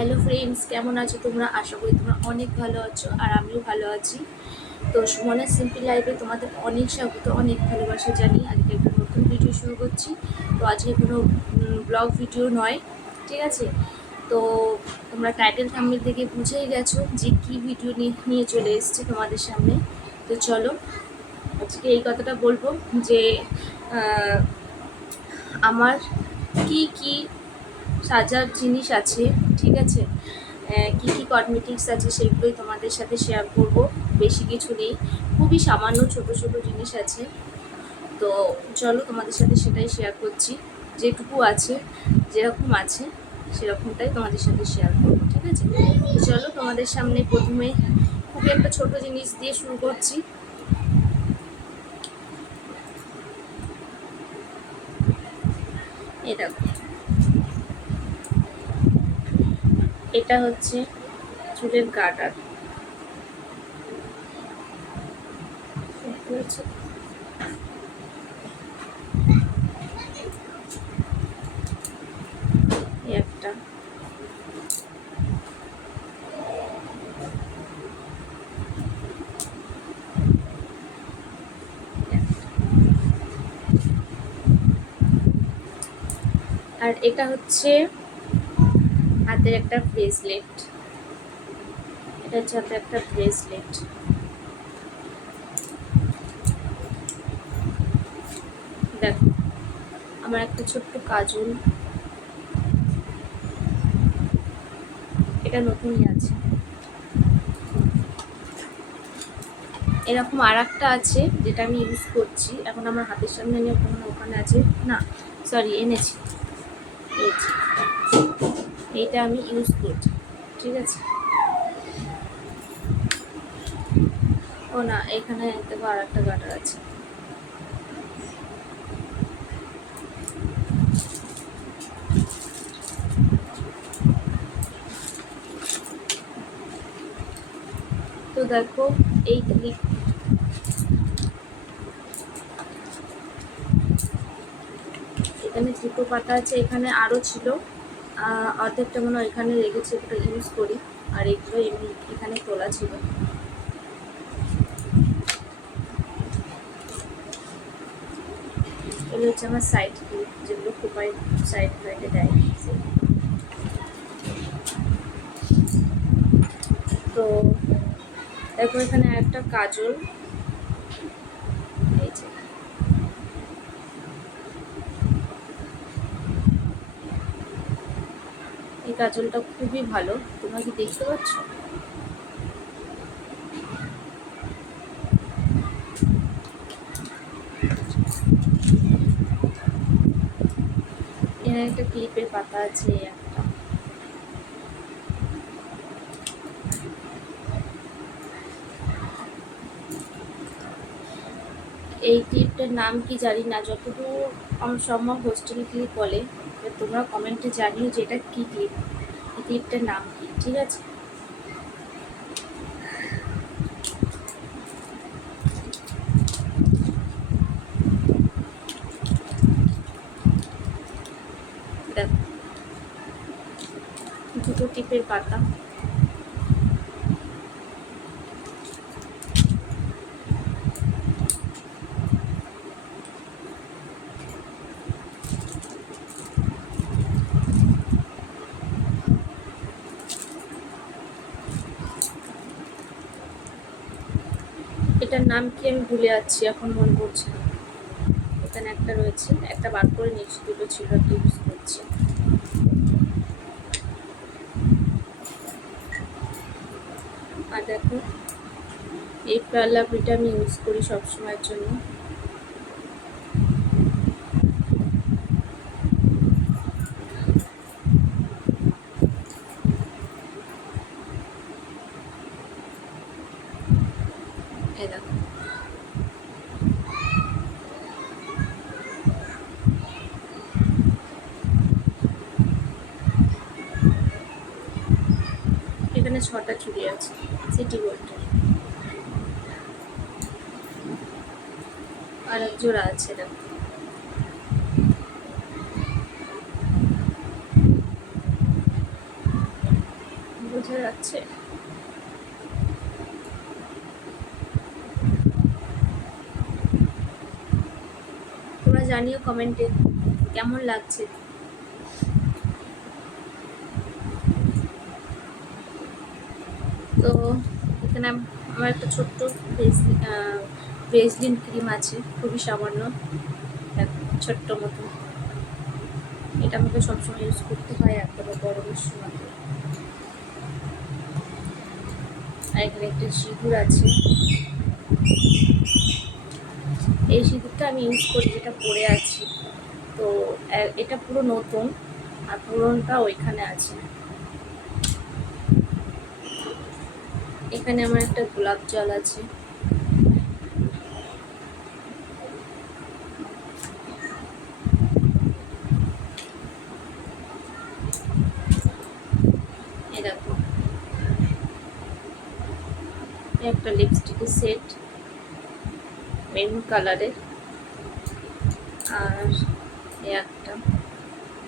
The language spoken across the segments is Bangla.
হ্যালো ফ্রেন্ডস, কেমন আছো তোমরা? আশা করি তোমরা অনেক ভালো আছো আর আমিও ভালো আছি। তো সুমনের সিম্পল লাইফে তোমাদের অনেক স্বাগত, অনেক ভালোবাসা জানি। আজকে একটা নতুন ভিডিও শুরু করছি। তো আজকে কোনো ব্লগ ভিডিও নয়, ঠিক আছে? তো তোমরা টাইটেল থাম্বনেল দেখে বুঝেই গেছো যে কী ভিডিও নিয়ে চলে এসেছি তোমাদের সামনে। তো চলো আজকে এই কথাটা বলবো যে আমার কি কি সাজার জিনিস আছে, ঠিক আছে? কি কি কসমেটিক্স আছে সেগুলোই তোমাদের সাথে শেয়ার করব। বেশি কিছু নেই, খুবই সামান্য ছোট ছোট জিনিস আছে। তো চলো তোমাদের সাথে সেটাই শেয়ার করছি। যেটুকু আছে, যেরকম আছে সেরকমটাই তোমাদের সাথে শেয়ার করবো, ঠিক আছে? তো চলো তোমাদের সামনে প্রথমে খুবই একটা ছোট জিনিস দিয়ে শুরু করছি। এই দেখো, এটা হচ্ছে চুলের গার্ডার। একটা আর এটা হচ্ছে হাতের একটা ব্রেসলেট। এটা হচ্ছে হাতের একটা ব্রেসলেট। দেখো, আমার একটা ছোট্ট কাজল, এটা নতুনই আছে। এরকম আর একটা আছে যেটা আমি ইউজ করছি এখন, আমার হাতের সামনে নিয়ে ওখানে আছে না, সরি এনেছি, এইটা আমি ইউজ করছি, ঠিক আছে? ও না, এখানে দেখো আর একটা গাটার আছে। তো দেখো, এই ক্লিপ, এখানে দুটো পাতা আছে, এখানে আরও ছিল, অর্ধেকটা মনে হয় এখানে রেখেছি, ওটা ইউজ করি। আর এগুলো এমনি এখানে তোলা ছিল। এগুলো হচ্ছে আমার সাইড ক্লিপ, যেগুলো খোপায় সাইড সাইডে দেয়। তো দেখো, এখানে একটা কাজল, এই যে এই কাজলটা খুবই ভালো, তোমরা কি দেখতে পাচ্ছ? এখানে একটা ক্লিপের পাতা আছে, একটা এই ক্লিপটার নাম কি জানি না, যতদূর আমার সম্ভব হোস্টেল ক্লিপ বলে। তোমরা কমেন্টে জানিও যে এটা কী ক্লিপ, এই ক্লিপটার নাম কি, ঠিক আছে? দেখো, দুটো টিপের পাতা। এটার নাম কি আমি ভুলে যাচ্ছি, এখন মনে পড়ছে না। এখানে একটা রয়েছে, একটা বার করে নিচে দুটো ছিল, একটা ইউজ করছি। আর দেখো, এই প্যালাপিটা আমি ইউজ করি সবসময়ের জন্য। এই দেখো, এখানে 6টা চুড়ি আছে সিটি গোল্ডের, আর এক জোড়া আছে। দেখো, বোঝা যাচ্ছে? তোমরা জানিও কমেন্টে কেমন লাগছে। তো এখানে আমার একটা ছোট্ট ভেজলিন ক্রিম আছে, খুবই সামান্য, ছোট্ট মতো। এটা আমাকে সবসময় ইউজ করতে হয় একবারে গরমের সময়। আর এখানে একটা সিঁদুর আছে, এই সিঁদুরটা আমি ইউজ করি, যেটা পরে আছি। তো এটা পুরো নতুন, আর পুরোটা ওইখানে আছে। এখানে আমার একটা গোলাপ জল আছে। এই দেখো, একটা লিপস্টিকের সেট মেরুন কালারের, আর একটা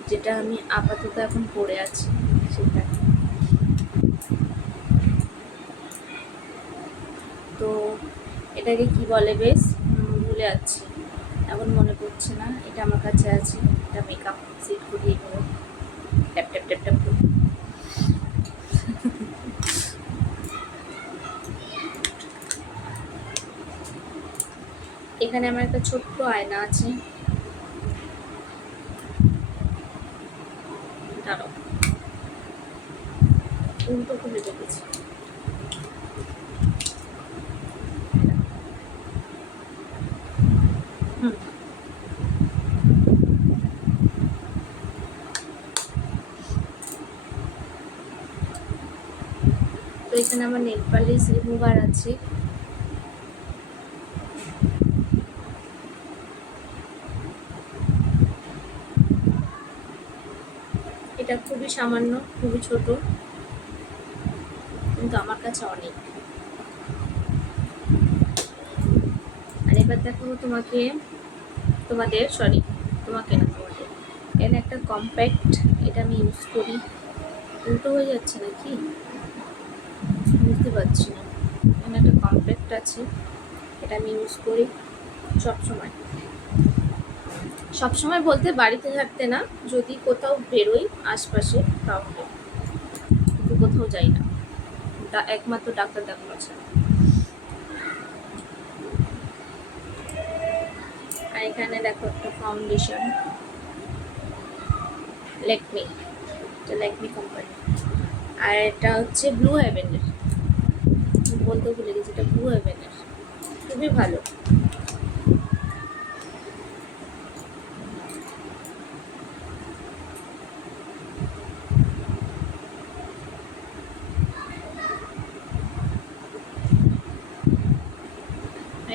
যেটা আমি আপাতত এখন পরে আছি সেটা। তো এটাকে কি বলে বেশ ভুলে যাচ্ছি, এখন মনে পড়ছে না। এটা আমার কাছে আছে, এটা মেকআপ সেট করিয়ে নেবো, ট্যাপ ট্যাপ ট্যাপ ট্যাপ করে। এখানে আমার একটা ছোট্ট আয়না আছে, দাঁড়াও উল্টো খুলে রেখেছি। তো এখানে আমার নেল পালিশ রিমুভার আছে। এটা খুবই সামান্য, খুবই ছোট, কিন্তু আমার কাছে অনেক। আর এবার দেখো তোমাকে তোমাকে না, তোমাদের এখানে একটা কম্প্যাক্ট, এটা আমি ইউজ করি। উল্টো হয়ে যাচ্ছে নাকি বুঝতে পারছি না। এখানে একটা কম্প্যাক্ট আছে, এটা আমি ইউজ করি সবসময়। সবসময় বলতে বাড়িতে থাকতে না, যদি কোথাও বেরোই আশপাশে তাহলে, কিন্তু কোথাও যাই না, একমাত্র ডাক্তার দেখানো ছাড়া। আর এখানে দেখো একটা ফাউন্ডেশন, ল্যাকমি, এটা ল্যাকমি কোম্পানি। আর এটা হচ্ছে ব্লু হেভেনের, বলতে ভুলে গেছি, এটা ব্লু হেভেনের, খুবই ভালো।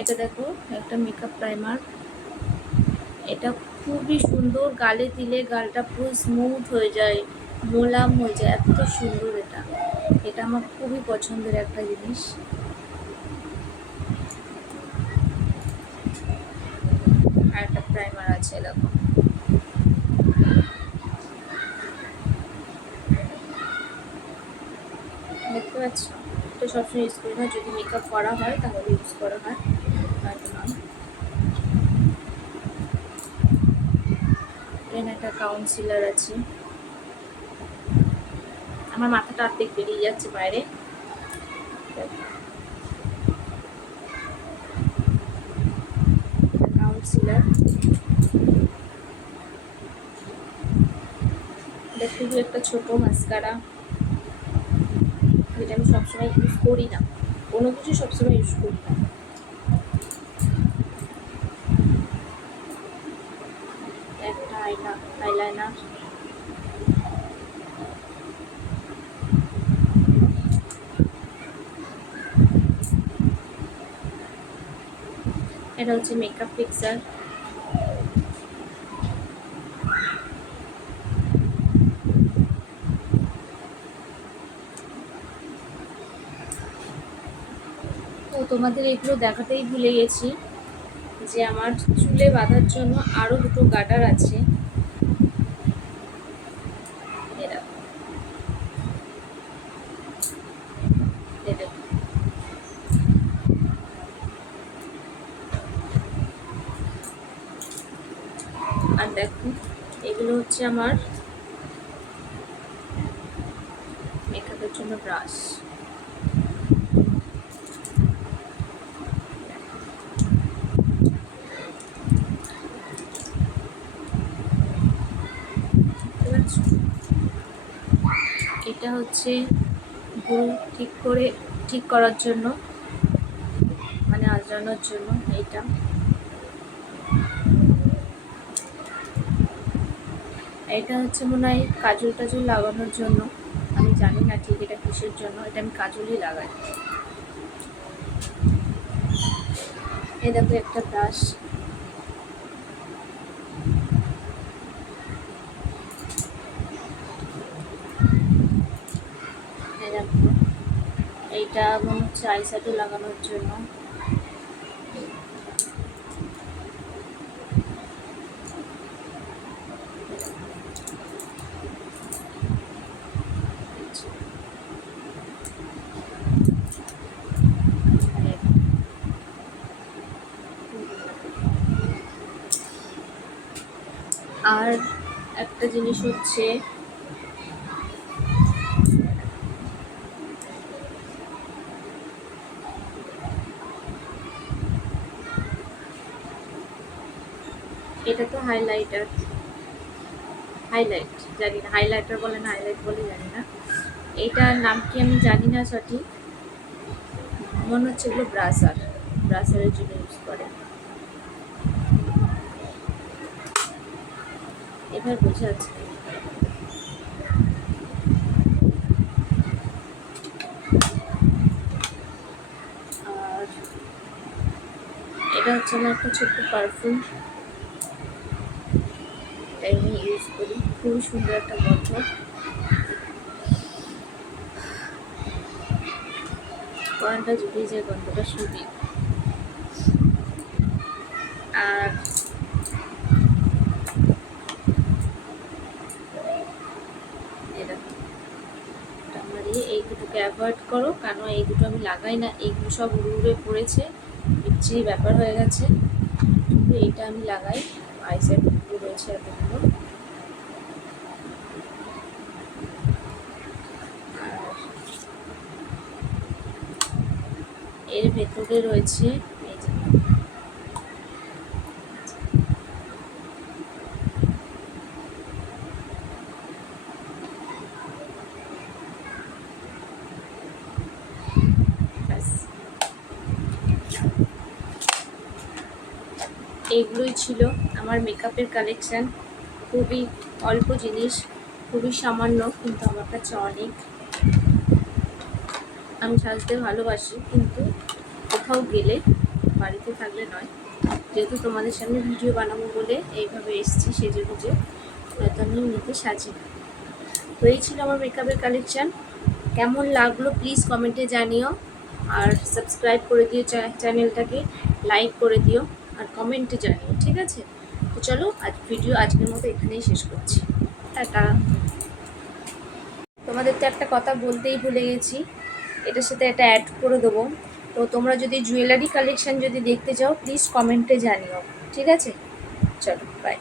এটা দেখো একটা মেকআপ প্রাইমার, এটা খুবই সুন্দর, গালে দিলে গালটা পুরো স্মুথ হয়ে যায়, মোলাম হয়ে যায়, এত সুন্দর এটা। এটা আমার খুবই পছন্দের একটা জিনিস। আর একটা প্রাইমার আছে, দেখো দেখতে পাচ্ছ। এটা সবসময় ইউজ করি না, যদি মেকআপ করা হয় তাহলে ইউজ করা হয়, হয়তো না। এখানে একটা কাউন্সিলার আছে, আমার মাথাটা অর্ধেক বেরিয়ে যাচ্ছে বাইরে। কাউন্সিলার, এটা খুবই একটা ছোট মাস্কারা, যেটা আমি সবসময় ইউজ করি না, কোনো কিছু সবসময় ইউজ করি না। একটা আইলাইনার, এটা হচ্ছে মেকআপ ফিক্সার। তো তোমাদের এগুলো দেখাতেই ভুলে গেছি যে আমার চুলে বাঁধার জন্য আরো দুটো গার্ডার আছে। হচ্ছে আমার মেকআপের জন্য ব্রাশ। এটা হচ্ছে ভুল ঠিক করার জন্য, মানে আঁচড়ানোর জন্য। এটা হচ্ছে মনে হয় কাজল টাজল লাগানোর জন্য, আমি জানি না ঠিক এটা কিসের জন্য। এটা আমি কাজলই লাগাই। এই দেখো একটা ব্রাশ। এই দেখো এইটা মনে হচ্ছে আইশ্যাডো লাগানোর জন্য। আর একটা জিনিস হচ্ছে এটা তো হাইলাইট, জানি না হাইলাইটার বলে না হাইলাইট বলে জানি না, এইটার নাম কি আমি জানি না সঠিক। মনে হচ্ছে এগুলো ব্রাশারের জন্য ইউজ করে। এবার বোঝা যাচ্ছে। আর এটা হচ্ছে আমার একটা ছোট্ট পারফিউম, এটা আমি ইউজ করি, খুবই সুন্দর একটা গন্ধ। পরানটা জুড়িয়ে যায় গন্ধটা শুকি। আর এই দুটোকে অ্যাভয়েড করো, কারণ এই দুটো আমি লাগাই না। এইগুলো সব উড়ে পড়েছে, বিচ্ছিরি ব্যাপার হয়ে গেছে। কিন্তু এইটা আমি লাগাই, আইশ্যাডো রয়েছে এতগুলো। এর ভেতরে রয়েছে এই যে এইগুলোই ছিল আমার মেকআপের কালেকশান। খুবই অল্প জিনিস, খুবই সামান্য, কিন্তু আমার কাছে অনেক। আমি সাজতে ভালোবাসি, কিন্তু কোথাও গেলে, বাড়িতে থাকলে নয়। যেহেতু তোমাদের সামনে ভিডিও বানাবো বলে এইভাবে এসেছি সেজে গুজে, হয়তো আমি নিজে সাজি না। তো এই ছিল আমার মেকআপের কালেকশান। কেমন লাগলো প্লিজ কমেন্টে জানিও, আর সাবস্ক্রাইব করে দিও চ্যানেলটাকে, লাইক করে দিও, আর কমেন্টে জানিও, ঠিক আছে? তো চলো ভিডিও আজকের মতো এখানেই শেষ করছি। টাটা। তোমাদের তো একটা কথা বলতেই ভুলে গেছি, এটার সাথে এটা অ্যাড করে দেবো। তো তোমরা যদি জুয়েলারি কালেকশান যদি দেখতে চাও প্লিজ কমেন্টে জানিও, ঠিক আছে? চলো বাই।